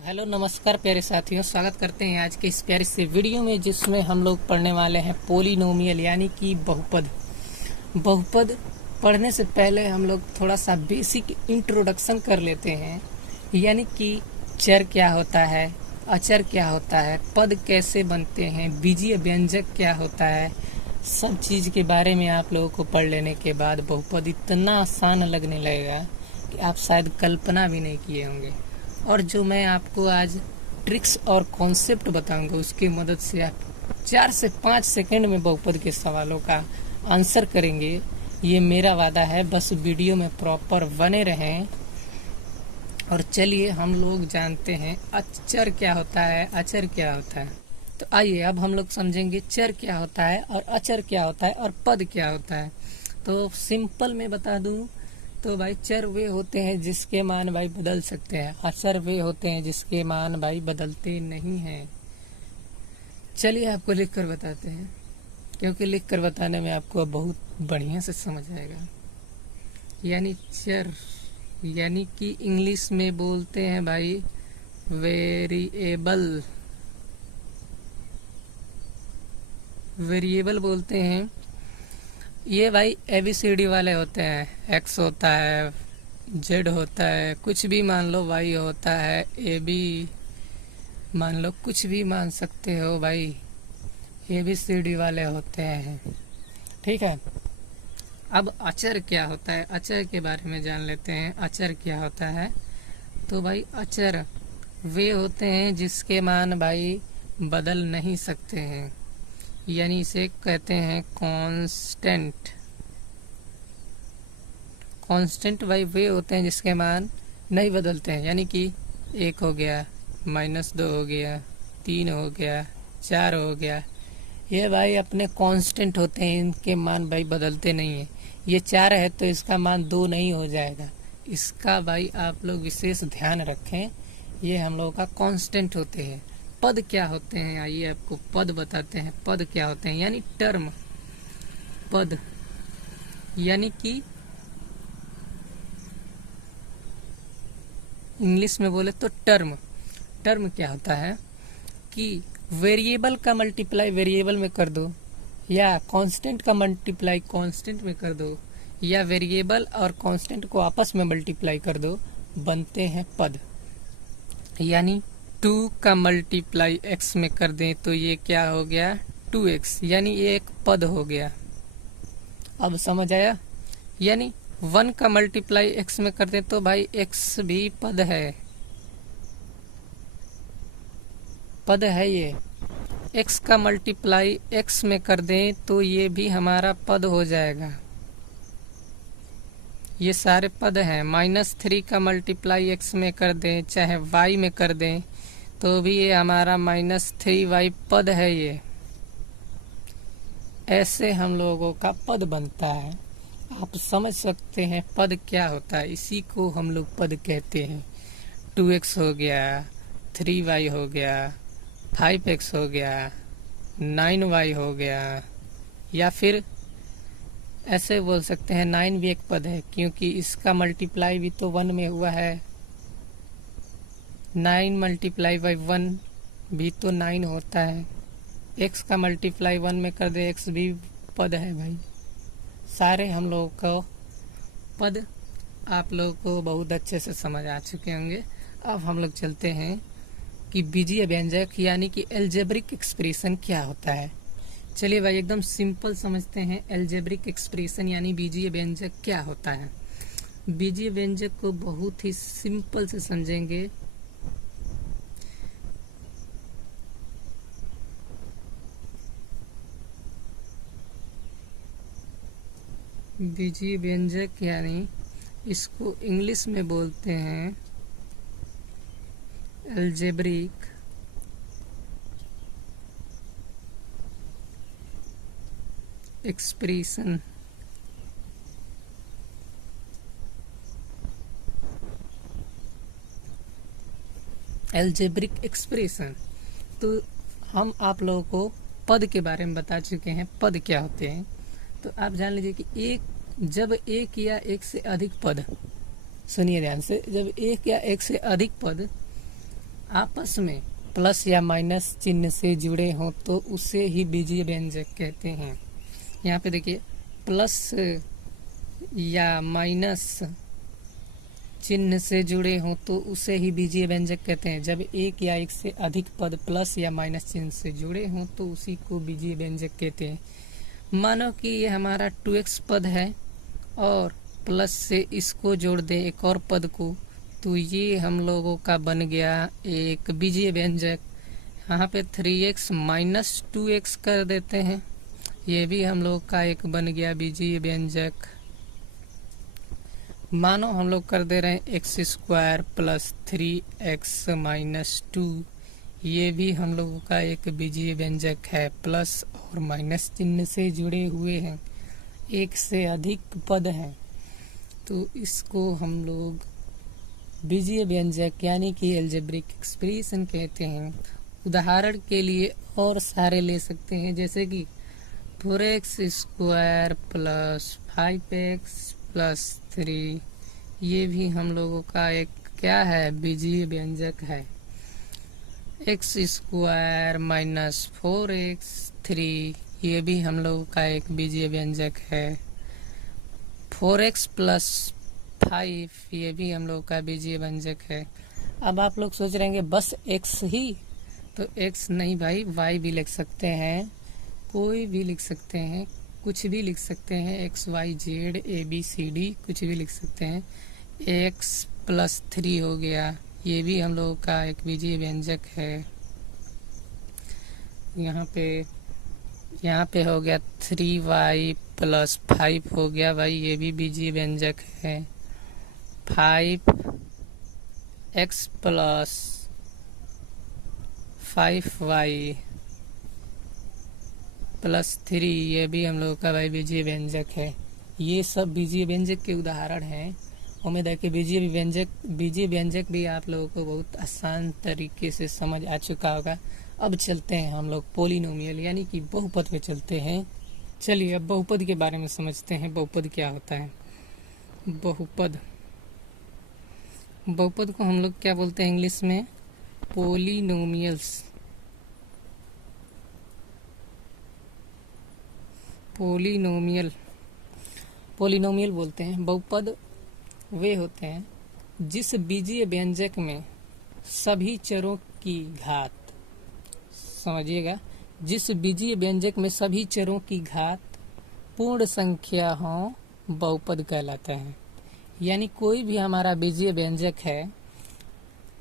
Hello नमस्कार प्यारे साथियों, स्वागत करते हैं आज के इस प्यारे से वीडियो में, जिसमें हम लोग पढ़ने वाले हैं पोलिनोमियल यानी कि बहुपद। बहुपद पढ़ने से पहले हम लोग थोड़ा सा बेसिक इंट्रोडक्शन कर लेते हैं, यानी कि चर क्या होता है, अचर क्या होता है, पद कैसे बनते हैं, बीजीय व्यंजक क्या होता है। सब चीज़ के बारे में आप लोगों को पढ़ लेने के बाद बहुपद इतना आसान लगने लगेगा कि आप शायद कल्पना भी नहीं किए होंगे। और जो मैं आपको आज ट्रिक्स और कॉन्सेप्ट बताऊंगा, उसकी मदद से आप 4 से 5 सेकंड में बहुपद के सवालों का आंसर करेंगे। ये मेरा वादा है, बस वीडियो में प्रॉपर बने रहें। और चलिए हम लोग जानते हैं अचर क्या होता है, अचर क्या होता है। तो आइए अब हम लोग समझेंगे चर क्या होता है और अचर क्या होता है और पद क्या होता है। तो सिंपल में बता दूं तो भाई, चर वे होते हैं जिसके मान भाई बदल सकते हैं, अचर वे होते हैं जिसके मान भाई बदलते नहीं हैं। चलिए आपको लिख कर बताते हैं, क्योंकि लिख कर बताने में आपको बहुत बढ़िया से समझ आएगा। यानी चर यानी कि इंग्लिश में बोलते हैं भाई वेरिएबल, वेरिएबल बोलते हैं। ये भाई ABCD वाले होते हैं, एक्स होता है, जेड होता है, कुछ भी मान लो, वाई होता है, AB मान लो, कुछ भी मान सकते हो भाई, ABCD वाले होते हैं। ठीक है। अब अचर क्या होता है, अचर के बारे में जान लेते हैं। अचर क्या होता है? तो भाई अचर वे होते हैं जिसके मान भाई बदल नहीं सकते हैं, यानी इसे कहते हैं कांस्टेंट। कांस्टेंट भाई वे होते हैं जिसके मान नहीं बदलते हैं, यानी कि 1 हो गया, -2 हो गया, 3 हो गया, 4 हो गया। ये भाई अपने कांस्टेंट होते हैं, इनके मान भाई बदलते नहीं है। ये 4 है तो इसका मान 2 नहीं हो जाएगा। इसका भाई आप लोग विशेष ध्यान रखें, ये हम लोगों का कांस्टेंट होते हैं। पद क्या होते हैं, आइए आपको पद बताते हैं। पद क्या होते हैं, यानी टर्म। पद यानी कि इंग्लिश में बोले तो टर्म। टर्म क्या होता है कि वेरिएबल का मल्टीप्लाई वेरिएबल में कर दो, या कांस्टेंट का मल्टीप्लाई कांस्टेंट में कर दो, या वेरिएबल और कांस्टेंट को आपस में मल्टीप्लाई कर दो, बनते हैं पद। यानी 2 का मल्टीप्लाई x में कर दें तो ये क्या हो गया, 2x, यानी ये एक पद हो गया। अब समझ आया? यानी 1 का मल्टीप्लाई x में कर दें तो भाई x भी पद है, पद है ये। x का मल्टीप्लाई x में कर दें तो ये भी हमारा पद हो जाएगा। ये सारे पद हैं। -3 का मल्टीप्लाई x में कर दें, चाहे y में कर दें, तो भी ये हमारा -3y पद है। ये ऐसे हम लोगों का पद बनता है। आप समझ सकते हैं पद क्या होता है, इसी को हम लोग पद कहते हैं। 2x हो गया, 3y हो गया, 5x हो गया, 9y हो गया, या फिर ऐसे बोल सकते हैं 9 भी एक पद है, क्योंकि इसका मल्टीप्लाई भी तो 1 में हुआ है। 9 मल्टीप्लाई बाई 1 भी तो 9 होता है। x का मल्टीप्लाई 1 में कर दे, x भी पद है भाई। सारे हम लोगों को पद आप लोगों को बहुत अच्छे से समझ आ चुके होंगे। अब हम लोग चलते हैं कि बीजीय व्यंजक यानी कि एल्जेब्रिक एक्सप्रेशन क्या होता है। चलिए भाई एकदम सिंपल समझते हैं, एल्जेब्रिक एक्सप्रेशन यानी बीजीय व्यंजक क्या होता है। बीजीय व्यंजक को बहुत ही सिंपल से समझेंगे। बीजीय व्यंजक यानी इसको इंग्लिश में बोलते हैं एल्जेब्रिक एक्सप्रेशन। Algebraic expression. तो हम आप लोगों को पद के बारे में बता चुके हैं, पद क्या होते हैं। तो आप जान लीजिए कि जब एक या एक से अधिक पद, सुनिए ध्यान से, जब एक या एक से अधिक पद आपस में प्लस या माइनस चिन्ह से जुड़े हों तो उसे ही बीजीय व्यंजक कहते हैं। यहाँ पे देखिए, प्लस या माइनस चिन्ह से जुड़े हों तो उसे ही बीजीय व्यंजक कहते हैं। जब एक या एक से अधिक पद प्लस या माइनस चिन्ह से जुड़े हों तो उसी को बीजीय व्यंजक कहते हैं। मानो कि ये हमारा 2x पद है और प्लस से इसको जोड़ दें एक और पद को, तो ये हम लोगों का बन गया एक बीजीय व्यंजक। यहाँ पे 3x माइनस 2x कर देते हैं, ये भी हम लोग का एक बन गया बीजीय व्यंजक। मानो हम लोग कर दे रहे हैं x square plus 3x minus 2, ये भी हम लोगों का एक बीजीय व्यंजक है। प्लस और माइनस चिन्ह से जुड़े हुए हैं, एक से अधिक पद हैं, तो इसको हम लोग बीजीय व्यंजक यानी कि अलजेब्रिक एक्सप्रेशन कहते हैं। उदाहरण के लिए और सारे ले सकते हैं, जैसे कि 4x square plus 5x plus 3, ये भी हम लोगों का एक क्या है, बीजीय व्यंजक है। x स्क्वायर माइनस 4x 3, ये भी हम लोगों का एक बीजीय व्यंजक है। 4x प्लस 5, ये भी हम लोग का बीजीय व्यंजक है। अब आप लोग सोच रहे हैं बस x ही, तो x नहीं भाई, y भी लिख सकते हैं, कोई भी लिख सकते हैं, कुछ भी लिख सकते हैं, x y z a b c d कुछ भी लिख सकते हैं। x प्लस 3 हो गया, ये भी हम लोगों का एक बीजीय व्यंजक है। यहाँ पे हो गया 3y प्लस 5 हो गया भाई, ये भी बीजीय व्यंजक है। 5x प्लस 5y प्लस 3, ये भी हम लोग का भाई बीजीय व्यंजक है। ये सब बीजीय व्यंजक के उदाहरण हैं। उम्मीद है कि बीजीय व्यंजक भी आप लोगों को बहुत आसान तरीके से समझ आ चुका होगा। अब चलते हैं हम लोग पॉलिनोमियल यानी कि बहुपद पे चलते हैं। चलिए अब बहुपद के बारे में समझते हैं। बहुपद क्या होता है? बहुपद को हम लोग क्या बोलते हैं इंग्लिश में? पोलिनोमियल बोलते हैं। बहुपद वे होते हैं जिस बीजीय व्यंजक में सभी चरों की घात, समझिएगा, जिस बीजीय व्यंजक में सभी चरों की घात पूर्ण संख्या हो, बहुपद कहलाता है। यानी कोई भी हमारा बीजीय व्यंजक है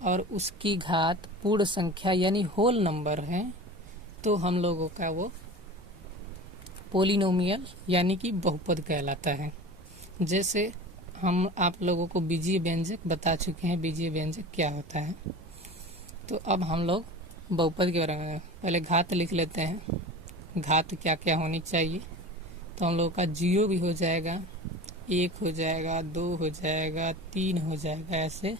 और उसकी घात पूर्ण संख्या यानी होल नंबर है, तो हम लोगों का वो पोलिनोमियल यानी कि बहुपद कहलाता है। जैसे हम आप लोगों को बीजीय व्यंजक बता चुके हैं, बीजीय व्यंजक क्या होता है। तो अब हम लोग बहुपद के बारे में पहले घात लिख लेते हैं। घात क्या क्या होनी चाहिए? तो हम लोग का 0 भी हो जाएगा, 1 हो जाएगा, 2 हो जाएगा, 3 हो जाएगा, ऐसे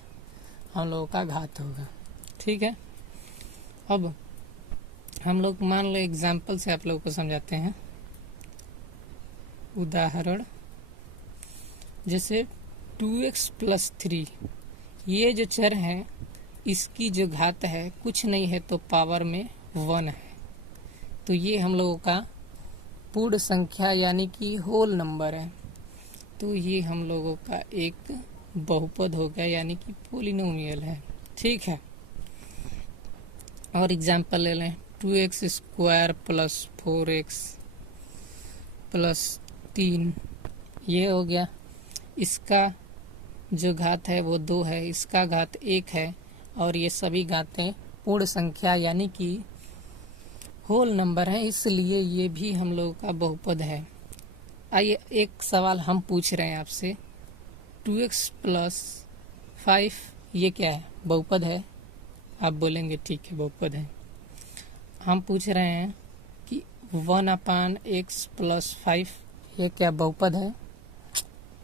हम लोगों का घात होगा। ठीक है। अब हम लोग मान लो एग्जाम्पल से आप लोगों को समझाते हैं। उदाहरण जैसे 2x प्लस 3, ये जो चर है इसकी जो घात है कुछ नहीं है तो पावर में 1 है, तो ये हम लोगों का पूर्ण संख्या यानी कि होल नंबर है, तो ये हम लोगों का एक बहुपद हो गया यानी कि पोलिनोमियल है। ठीक है। और एग्जाम्पल ले लें, 2x square plus 4x plus 3, ये हो गया। इसका जो घात है वो 2 है, इसका घात 1 है, और ये सभी घातें पूर्ण संख्या यानी कि होल नंबर है, इसलिए ये भी हम लोगों का बहुपद है। आइए एक सवाल हम पूछ रहे हैं आपसे, 2x प्लस 5 ये क्या है? बहुपद है? आप बोलेंगे ठीक है बहुपद है। हम पूछ रहे हैं कि 1/x प्लस 5 ये क्या बहुपद है?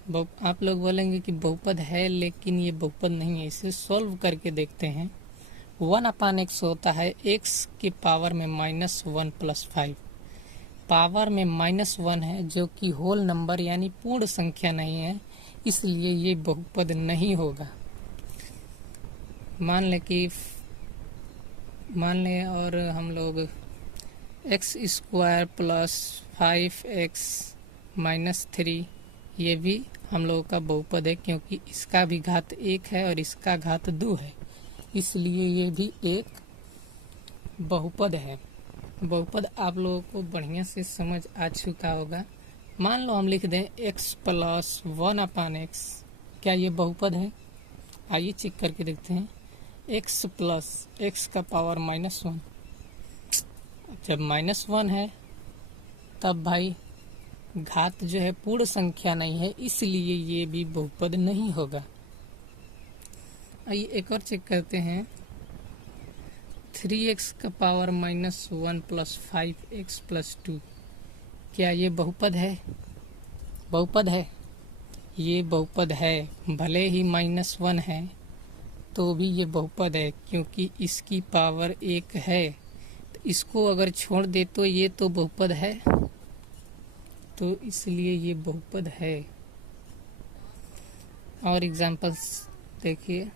आप लोग बोलेंगे कि बहुपद है, लेकिन ये बहुपद नहीं है। इसे सॉल्व करके देखते हैं। 1/x होता है x के पावर में -1 प्लस 5, पावर में -1 है जो कि होल नंबर यानी पूर्ण संख्या नहीं है, इसलिए ये बहुपद नहीं होगा। मान लें कि मान लें और हम लोग x square plus 5x minus 3 ये भी हम लोगों का बहुपद है, क्योंकि इसका भी घात 1 है और इसका घात 2 है, इसलिए ये भी एक बहुपद है। बहुपद आप लोगों को बढ़िया से समझ आ चुका होगा। मान लो हम लिख दें x प्लस 1/x, क्या ये बहुपद है? आइए चेक करके देखते हैं। x प्लस x का पावर -1, जब -1 है तब भाई घात जो है पूर्ण संख्या नहीं है, इसलिए ये भी बहुपद नहीं होगा। आइए एक और चेक करते हैं। 3x का पावर -1 प्लस 5x प्लस 2, क्या ये बहुपद है? बहुपद है, ये बहुपद है। भले ही -1 है तो भी ये बहुपद है, क्योंकि इसकी पावर 1 है। तो इसको अगर छोड़ दे तो ये तो बहुपद है, तो इसलिए ये बहुपद है। और एग्जांपल्स देखिए,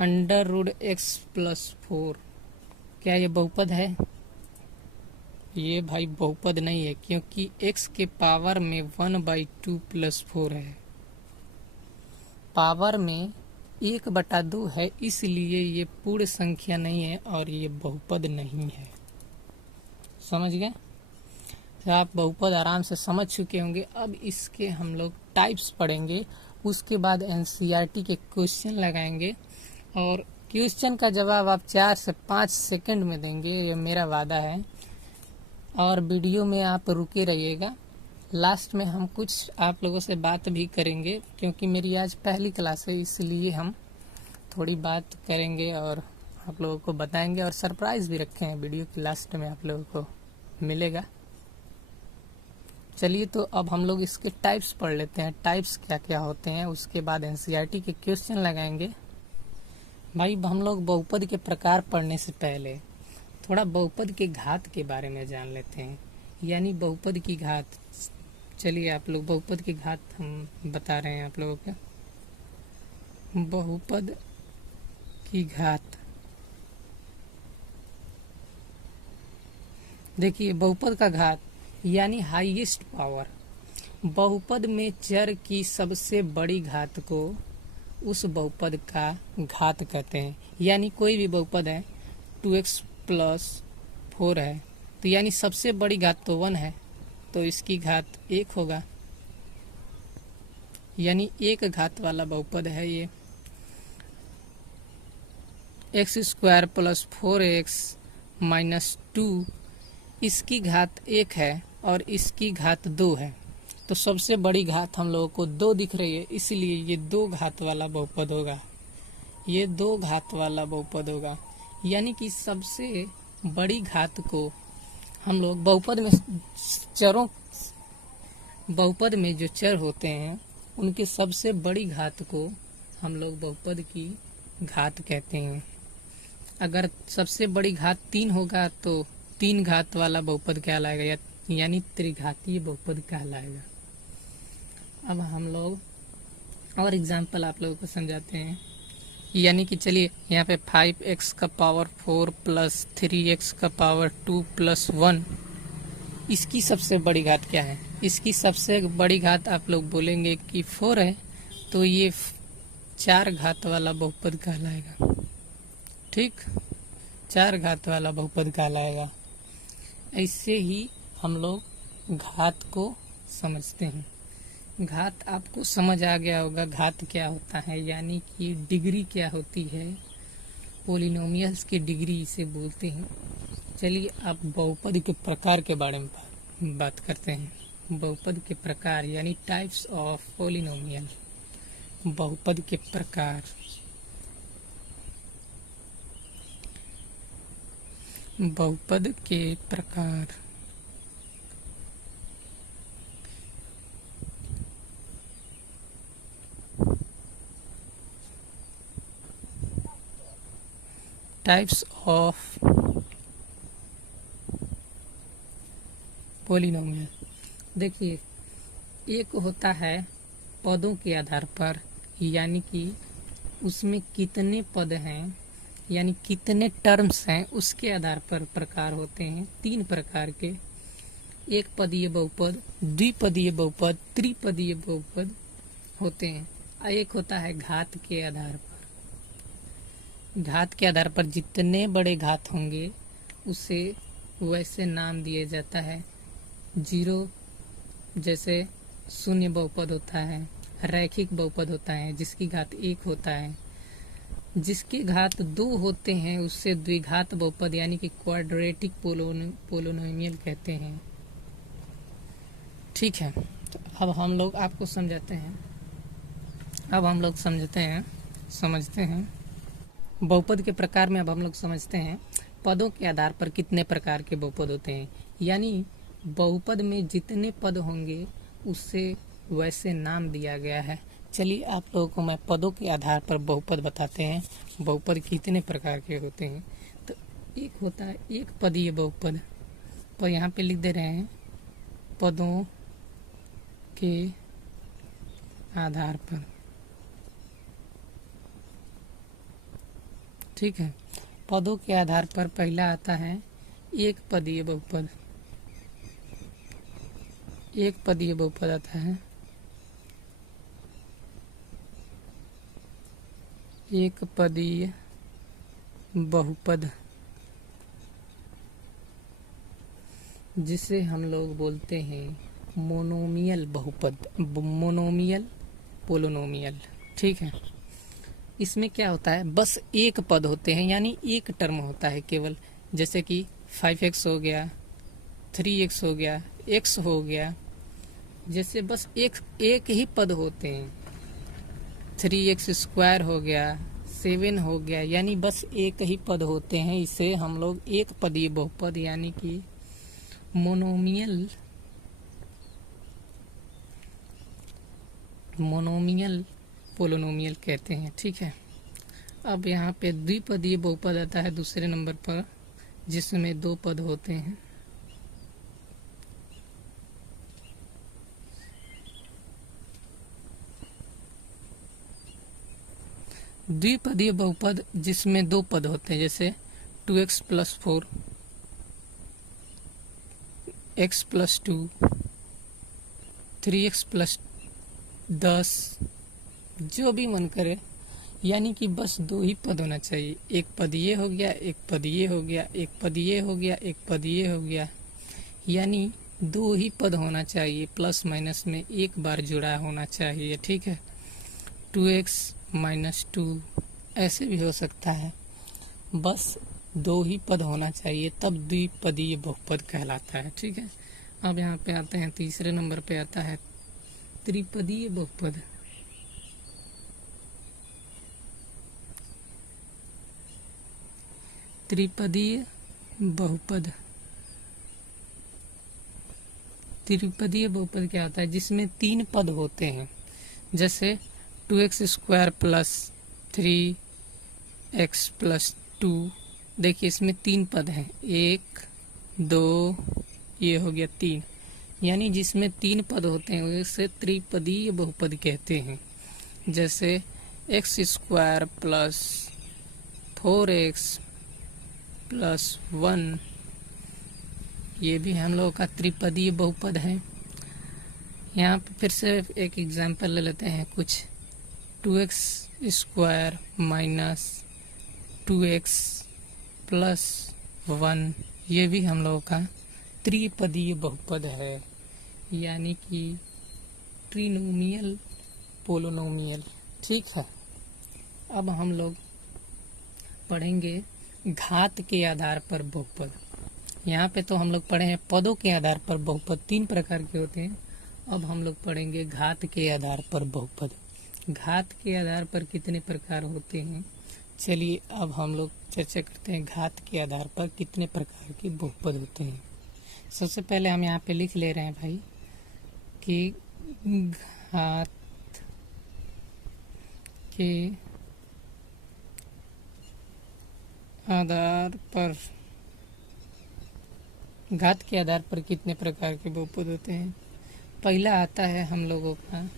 √x प्लस 4, क्या ये बहुपद है? ये भाई बहुपद नहीं है, क्योंकि x के पावर में 1/2 प्लस 4 है, पावर में 1/2 है, इसलिए ये पूर्ण संख्या नहीं है और ये बहुपद नहीं है। समझ गए? तो आप बहुपद आराम से समझ चुके होंगे। अब इसके हम लोग टाइप्स पढ़ेंगे, उसके बाद एनसीईआरटी के क्वेश्चन लगाएंगे और क्वेश्चन का जवाब आप 4 से 5 सेकंड में देंगे, ये मेरा वादा है। और वीडियो में आप रुके रहिएगा, लास्ट में हम कुछ आप लोगों से बात भी करेंगे, क्योंकि मेरी आज पहली क्लास है, इसलिए हम थोड़ी बात करेंगे और आप लोगों को बताएंगे और सरप्राइज भी रखे हैं, वीडियो की लास्ट में आप लोगों को मिलेगा। चलिए तो अब हम लोग इसके टाइप्स पढ़ लेते हैं, टाइप्स क्या क्या होते हैं, उसके बाद एनसीईआरटी के क्वेश्चन लगाएंगे। भाई हम लोग बहुपद के प्रकार पढ़ने से पहले थोड़ा बहुपद के घात के बारे में जान लेते हैं, यानी बहुपद की घात। चलिए आप लोग बहुपद की घात हम बता रहे हैं आप लोगों को। बहुपद की घात, देखिए बहुपद का घात यानी हाईएस्ट पावर। बहुपद में चर की सबसे बड़ी घात को उस बहुपद का घात कहते हैं। यानी कोई भी बहुपद है, 2x प्लस 4 है, तो यानी सबसे बड़ी घात तो 1 है, तो इसकी घात 1 होगा, यानी एक घात वाला बहुपद है ये। x² प्लस 4x माइनस 2, इसकी घात 1 है और इसकी घात 2 है, तो सबसे बड़ी घात हम लोगों को 2 दिख रही है, इसलिए ये 2 घात वाला बहुपद होगा, ये 2 घात वाला बहुपद होगा। यानी कि सबसे बड़ी घात को हम लोग बहुपद में जो चर होते हैं उनके सबसे बड़ी घात को हम लोग बहुपद की घात कहते हैं। अगर सबसे बड़ी घात 3 होगा तो 3 घात वाला बहुपद कहलाएगा, यानी त्रिघातीय बहुपद कहलाएगा। अब हम लोग और एग्जाम्पल आप लोगों को समझाते हैं। यानी कि चलिए यहाँ पे 5x का पावर 4 प्लस 3x का पावर 2 प्लस 1, इसकी सबसे बड़ी घात क्या है? इसकी सबसे बड़ी घात आप लोग बोलेंगे कि 4 है, तो ये 4 घात वाला बहुपद कहलाएगा। ठीक, 4 घात वाला बहुपद कहलाएगा। ऐसे ही हम लोग घात को समझते हैं। घात आपको समझ आ गया होगा, घात क्या होता है, यानी कि डिग्री क्या होती है, पोलिनोमियल्स की डिग्री इसे बोलते हैं। चलिए अब बहुपद के प्रकार के बारे में बात करते हैं। बहुपद के प्रकार यानी टाइप्स ऑफ पोलिनोमियल। बहुपद के प्रकार, बहुपद के प्रकार। Types of polynomial. देखिए, एक होता है पदों के आधार पर, यानी कि उसमें कितने पद हैं यानी कितने टर्म्स हैं उसके आधार पर प्रकार होते हैं। 3 प्रकार के, एक पदीय बहुपद, द्विपदीय बहुपद, त्रिपदीय बहुपद होते हैं। एक होता है घात के आधार पर। घात के आधार पर जितने बड़े घात होंगे उसे वैसे नाम दिया जाता है। 0 जैसे शून्य बहुपद होता है, रैखिक बहुपद होता है जिसकी घात 1 होता है। जिसके घात 2 होते हैं उससे द्विघात बहुपद यानी कि क्वाड्रेटिक पोलिनोमियल कहते हैं। ठीक है, तो अब हम लोग आपको समझाते हैं। अब हम लोग समझते हैं बहुपद के प्रकार में। अब हम लोग समझते हैं पदों के आधार पर कितने प्रकार के बहुपद होते हैं। यानी बहुपद में जितने पद होंगे उससे वैसे नाम दिया गया है। चलिए आप लोगों को मैं पदों के आधार पर बहुपद बताते हैं। बहुपद कितने प्रकार के होते हैं। तो एक होता है एक पदीय बहुपद, पर यहाँ पे लिख दे रहे हैं पदों के आधार पर। ठीक है, पदों के आधार पर पहला आता है एक पदीय बहुपद। एक पदीय बहुपद आता है एक पदीय बहुपद, जिसे हम लोग बोलते हैं मोनोमियल बहुपद, मोनोमियल पोलिनोमियल। ठीक है, इसमें क्या होता है, बस एक पद होते हैं, यानी एक टर्म होता है केवल। जैसे कि 5x हो गया, 3x हो गया, x हो गया, जैसे बस एक ही पद होते हैं। 3x² हो गया, 7 हो गया, यानी बस एक ही पद होते हैं। इसे हम लोग एक पदीय बहुपद यानी कि मोनोमियल पोलिनोमियल कहते हैं। ठीक है, अब यहाँ पे द्विपदीय बहुपद आता है दूसरे नंबर पर, जिसमें 2 पद होते हैं। द्विपदीय बहुपद जिसमें 2 पद होते हैं, जैसे 2x + 4, x + 2, 3x + 10, जो भी मन करे। यानी कि बस 2 ही पद होना चाहिए। एक पद ये हो गया, एक पद ये हो गया, एक पद ये हो गया, एक पद ये हो गया, यानी 2 ही पद होना चाहिए। प्लस माइनस में एक बार जुड़ा होना चाहिए। ठीक है, 2x - 2 ऐसे भी हो सकता है। बस 2 ही पद होना चाहिए, तब द्विपदीय बहुपद कहलाता है। ठीक है, अब यहाँ पे आते हैं तीसरे नंबर पे आता है त्रिपदीय बहुपद। त्रिपदीय बहुपद, त्रिपदीय बहुपद क्या होता है, जिसमें 3 पद होते हैं। जैसे 2x² + 3x + 2, देखिए इसमें 3 पद हैं, 1 2, ये हो गया 3, यानी जिसमें 3 पद होते हैं उसे त्रिपदीय बहुपद कहते हैं। जैसे x² + 4x + 1, ये भी हम लोगों का त्रिपदीय बहुपद है। यहाँ पे फिर से एक एग्जाम्पल ले लेते हैं कुछ। 2x² - 2x + 1, ये भी हम लोगों का त्रिपदीय बहुपद है, यानी कि ट्रिनोमियल पोलिनोमियल। ठीक है, अब हम लोग पढ़ेंगे घात के आधार पर बहुपद। यहाँ पे तो हम लोग पढ़े हैं पदों के आधार पर बहुपद 3 प्रकार के होते हैं। अब हम लोग पढ़ेंगे घात के आधार पर बहुपद। घात के आधार पर कितने प्रकार होते हैं, चलिए अब हम लोग चर्चा करते हैं घात के आधार पर कितने प्रकार के बहुपद होते हैं। सबसे पहले हम यहाँ पे लिख ले रहे हैं भाई कि घात के आधार पर, घात के आधार पर कितने प्रकार के बहुपद होते हैं। पहला आता है हम लोगों का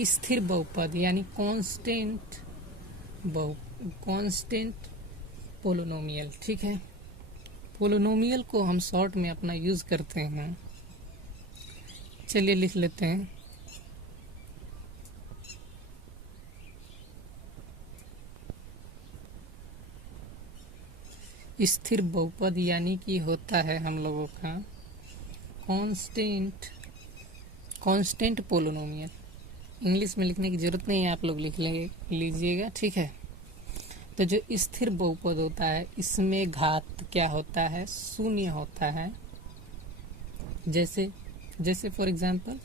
स्थिर बहुपद, यानी कांस्टेंट कांस्टेंट पोलिनोमियल। ठीक है, पोलिनोमियल को हम शॉर्ट में अपना यूज करते हैं। चलिए लिख लेते हैं। स्थिर बहुपद यानी कि होता है हम लोगों का कांस्टेंट पोलिनोमियल। इंग्लिश में लिखने की जरूरत नहीं है, आप लोग लिख लीजिएगा। ठीक है, तो जो स्थिर बहुपद होता है इसमें घात क्या होता है, शून्य होता है। जैसे फॉर एग्जांपल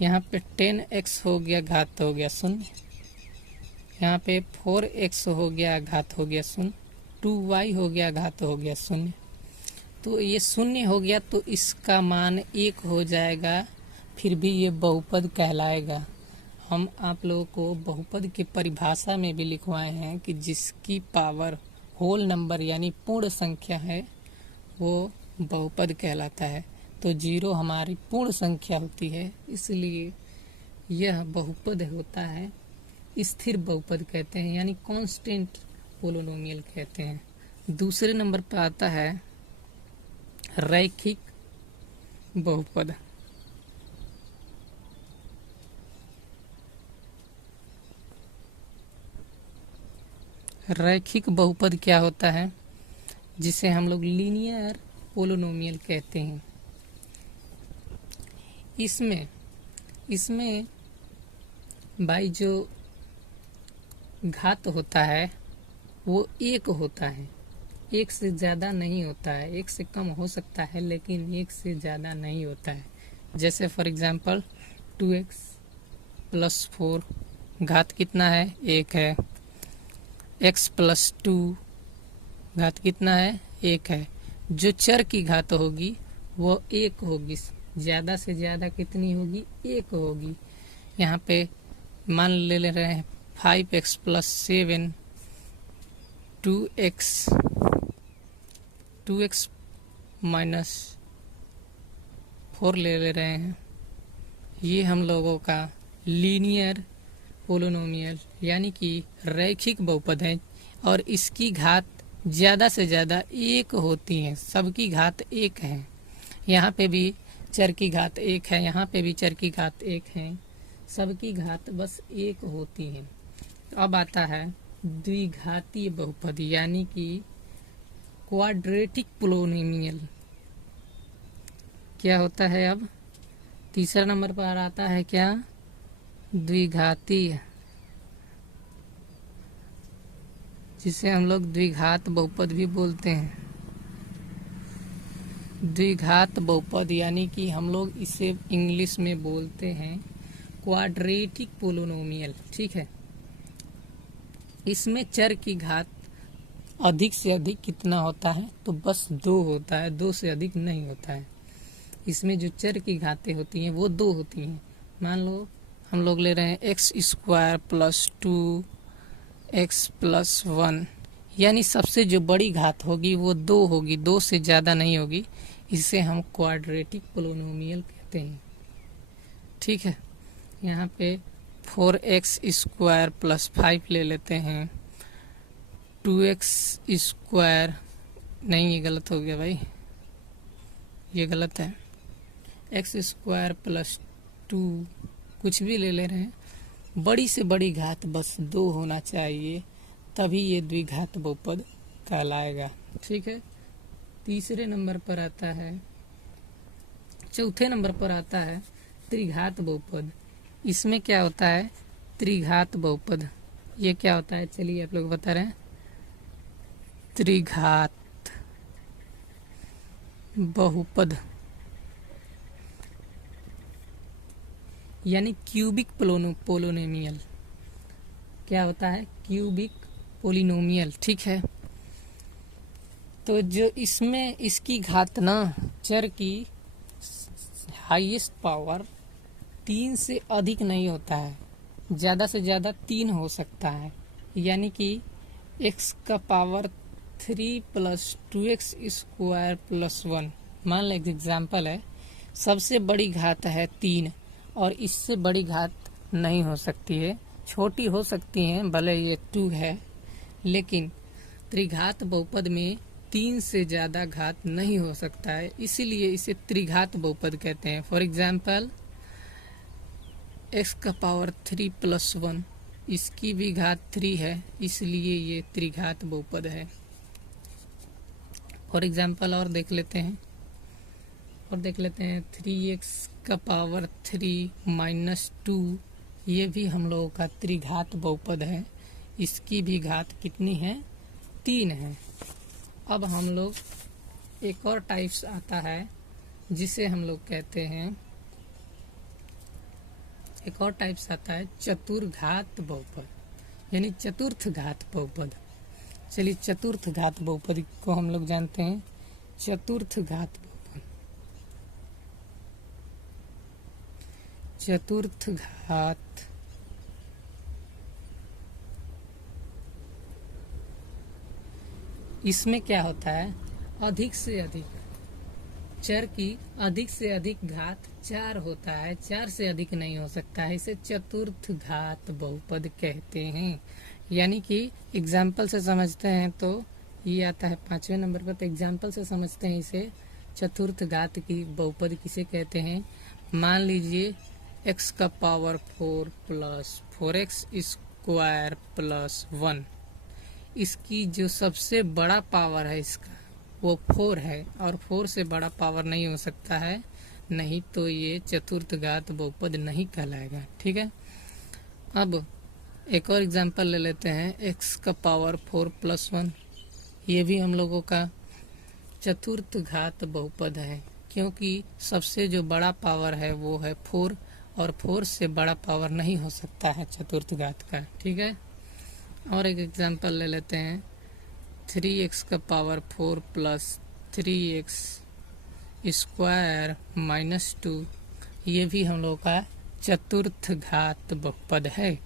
यहाँ पे 10x हो गया, घात हो गया शून्य। यहाँ पे 4x हो गया, घात हो गया शून्य। 2y हो गया, घात हो गया शून्य। तो ये शून्य हो गया तो इसका मान 1 हो जाएगा, फिर भी ये बहुपद कहलाएगा। हम आप लोगों को बहुपद की परिभाषा में भी लिखवाए हैं कि जिसकी पावर होल नंबर यानी पूर्ण संख्या है वो बहुपद कहलाता है। तो 0 हमारी पूर्ण संख्या होती है, इसलिए यह बहुपद होता है। स्थिर बहुपद कहते हैं यानी कांस्टेंट पोलिनोमियल कहते हैं। दूसरे नंबर पर आता है रैखिक बहुपद। रैखिक बहुपद क्या होता है, जिसे हम लोग लीनियर पोलिनोमियल कहते हैं। इसमें भाई जो घात होता है वो 1 होता है, 1 से ज़्यादा नहीं होता है। 1 से कम हो सकता है लेकिन 1 से ज़्यादा नहीं होता है। जैसे फॉर एग्जांपल 2x + 4 घात कितना है, 1 है। x + 2 घात कितना है, 1 है। जो चर की घात होगी वो 1 होगी, ज़्यादा से ज़्यादा कितनी होगी, 1 होगी। यहाँ पे मान ले रहे हैं 5x + 7 2x - 4 ले रहे हैं। ये हम लोगों का लीनियर पोलिनोमियल यानी कि रैखिक बहुपद है और इसकी घात ज़्यादा से ज़्यादा 1 होती है। सबकी घात 1 है। यहाँ पे भी चर की घात 1 है, यहाँ पे भी चर की घात 1 है। सबकी घात बस 1 होती है। अब आता है द्विघातीय बहुपद यानी कि क्वाड्रेटिक पोलिनोमियल। क्या होता है, अब तीसरा नंबर पर आता है क्या, द्विघातीय, जिसे हम लोग द्विघात बहुपद भी बोलते हैं। द्विघात बहुपद यानी कि हम लोग इसे इंग्लिश में बोलते हैं क्वाड्रेटिक पोलिनोमियल। ठीक है, इसमें चर की घात अधिक से अधिक कितना होता है, तो बस 2 होता है, 2 से अधिक नहीं होता है। इसमें जो चर की घातें होती हैं वो 2 होती हैं। मान लो हम लोग ले रहे हैं x² + 2 x + 1 यानी सबसे जो बड़ी घात होगी वो 2 होगी, 2 से ज़्यादा नहीं होगी। इसे हम क्वाड्रेटिक पोलिनोमियल कहते हैं। ठीक है, यहाँ पे 4x² + 5 ले लेते हैं। 2x² नहीं, ये गलत हो गया भाई, ये गलत है। x² + 2 कुछ भी ले रहे हैं, बड़ी से बड़ी घात बस 2 होना चाहिए, तभी ये द्विघात बहुपद कहलाएगा। ठीक है, तीसरे नंबर पर आता है, चौथे नंबर पर आता है त्रिघात बहुपद। इसमें क्या होता है, त्रिघात बहुपद। ये क्या होता है, चलिए आप लोग बता रहे हैं। त्रिघात बहुपद यानी क्यूबिक पोलिनोमियल। क्या होता है, क्यूबिक पोलिनोमियल। ठीक है, तो जो इसमें इसकी घात ना चर की हाईएस्ट पावर 3 से अधिक नहीं होता है, ज़्यादा से ज़्यादा 3 हो सकता है। यानी कि x का पावर 3 + 2x² + 1। मान लो एक एग्जाम्पल है, सबसे बड़ी घात है 3 और इससे बड़ी घात नहीं हो सकती है, छोटी हो सकती हैं, भले ये 2 है, लेकिन त्रिघात बहुपद में 3 से ज्यादा घात नहीं हो सकता है, इसीलिए इसे त्रिघात बहुपद कहते हैं। फॉर एग्जाम्पल x का पावर 3 + 1, इसकी भी घात 3 है, इसलिए ये त्रिघात बहुपद है। फॉर एग्जाम्पल और देख लेते हैं 3x का पावर 3 - 2, ये भी हम लोगों का त्रिघात बहुपद है, इसकी भी घात कितनी है? 3 है। अब हम लोग एक और टाइप्स आता है जिसे हम लोग कहते हैं, एक और टाइप्स आता है चतुर्घात बहुपद, यानी चतुर्थ घात बहुपद। चलिए चतुर्थ घात बहुपद को हम लोग जानते हैं। चतुर्थ घात बहुपद, चतुर्थ घात इसमें क्या होता है? अधिक से अधिक चर की अधिक से अधिक घात 4 होता है, 4 से अधिक नहीं हो सकता है, इसे चतुर्थ घात बहुपद कहते हैं। यानी कि एग्जाम्पल से समझते हैं तो ये आता है 5वें नंबर पर। तो एग्जाम्पल से समझते हैं इसे चतुर्थ घात की बहुपद किसे कहते हैं। मान लीजिए x का पावर 4 + 4x स्क्वायर + 1, इसकी जो सबसे बड़ा पावर है इसका वो 4 है, और 4 से बड़ा पावर नहीं हो सकता है, नहीं तो ये चतुर्थ घात बहुपद नहीं कहलाएगा। ठीक है, अब एक और एग्जांपल ले लेते हैं। x का पावर 4 + 1, ये भी हम लोगों का चतुर्थ घात बहुपद है, क्योंकि सबसे जो बड़ा पावर है वो है 4, और 4 से बड़ा पावर नहीं हो सकता है चतुर्थ घात का। ठीक है, और एक एग्जांपल ले लेते हैं। 3x का पावर 4 + 3x स्क्वायर - 2, ये भी हम लोग का चतुर्थ घात बहुपद है।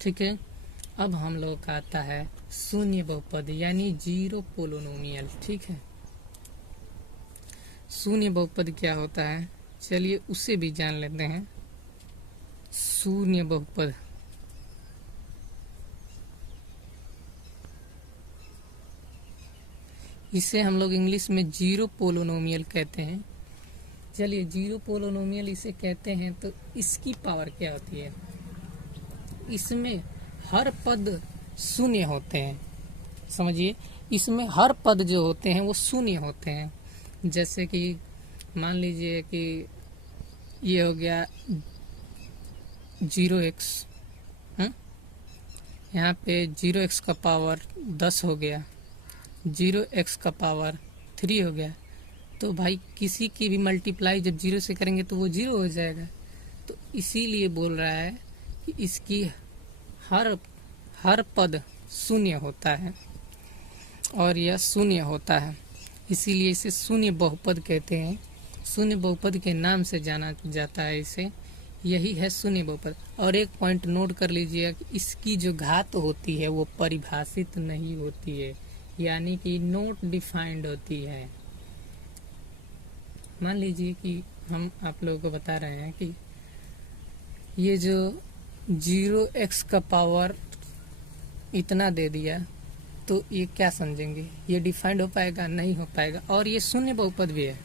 ठीक है, अब हम लोग का आता है शून्य बहुपद, यानी 0 पोलिनोमियल। ठीक है, शून्य बहुपद क्या होता है, चलिए उसे भी जान लेते हैं। शून्य बहुपद इसे हम लोग इंग्लिश में 0 पोलिनोमियल कहते हैं। चलिए 0 पोलिनोमियल इसे कहते हैं, तो इसकी पावर क्या होती है? इसमें हर पद शून्य होते हैं। समझिए, इसमें हर पद जो होते हैं वो शून्य होते हैं। जैसे कि मान लीजिए कि ये हो गया 0x, यहाँ पे 0x का पावर 10 हो गया, 0x का पावर 3 हो गया, तो भाई किसी की भी मल्टीप्लाई जब 0 से करेंगे तो वो 0 हो जाएगा। तो इसीलिए बोल रहा है कि इसकी हर पद शून्य होता है, और यह शून्य होता है, इसीलिए इसे शून्य बहुपद कहते हैं। शून्य बहुपद के नाम से जाना जाता है इसे, यही है शून्य बहुपद। और एक पॉइंट नोट कर लीजिएगा कि इसकी जो घात होती है वो परिभाषित नहीं होती है, यानी कि नॉट डिफाइंड होती है। मान लीजिए कि हम आप लोगों को बता रहे हैं कि ये जो 0x का पावर इतना दे दिया, तो ये क्या समझेंगे, ये डिफाइंड हो पाएगा? नहीं हो पाएगा। और ये शून्य बहुपद भी है,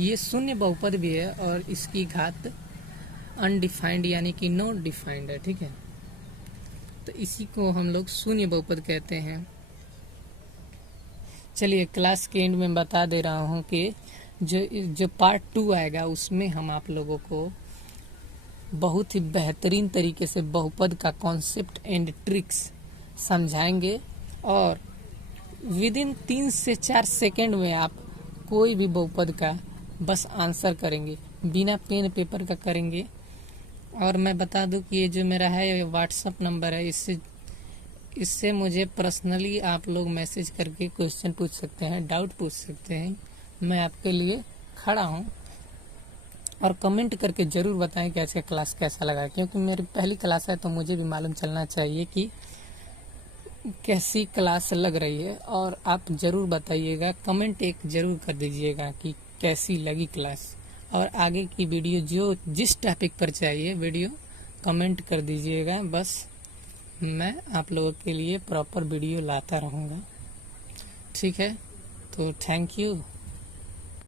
ये शून्य बहुपद भी है, और इसकी घात अनडिफाइंड यानी कि नॉट डिफाइंड है। ठीक है, तो इसी को हम लोग शून्य बहुपद कहते हैं। चलिए क्लास के एंड में बता दे रहा हूँ कि जो पार्ट 2 आएगा उसमें हम आप लोगों को बहुत ही बेहतरीन तरीके से बहुपद का कॉन्सेप्ट एंड ट्रिक्स समझाएंगे, और विदिन 3 से 4 सेकेंड में आप कोई भी बहुपद का बस आंसर करेंगे, बिना पेन पेपर का करेंगे। और मैं बता दूं कि ये जो मेरा है ये व्हाट्सअप नंबर है, इससे मुझे पर्सनली आप लोग मैसेज करके क्वेश्चन पूछ सकते हैं, डाउट पूछ सकते हैं, मैं आपके लिए खड़ा हूँ। और कमेंट करके ज़रूर बताएं कि ऐसे क्लास कैसा लगा, क्योंकि मेरी पहली क्लास है तो मुझे भी मालूम चलना चाहिए कि कैसी क्लास लग रही है। और आप ज़रूर बताइएगा, कमेंट एक ज़रूर कर दीजिएगा कि कैसी लगी क्लास, और आगे की वीडियो जिस टॉपिक पर चाहिए वीडियो कमेंट कर दीजिएगा। बस मैं आप लोगों के लिए प्रॉपर वीडियो लाता रहूँगा। ठीक है, तो थैंक यू।